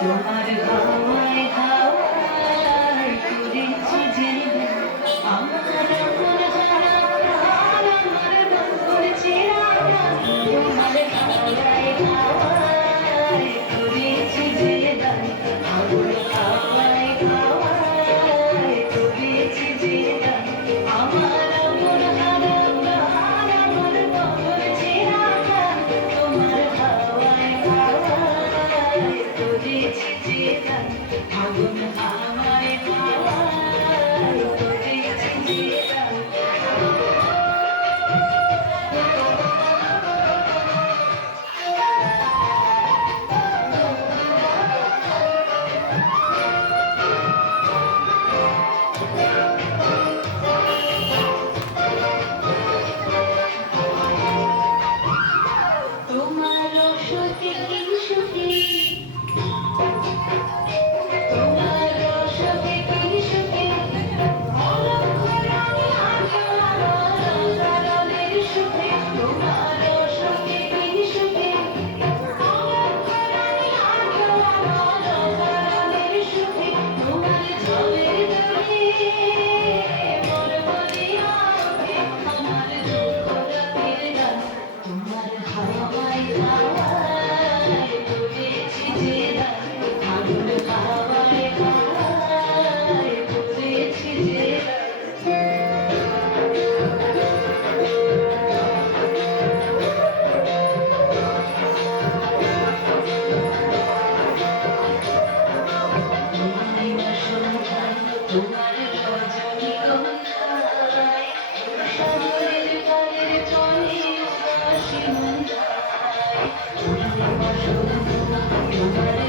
তোমার তোমার তোমার my হাওয়ায় বসন্তায় তোমার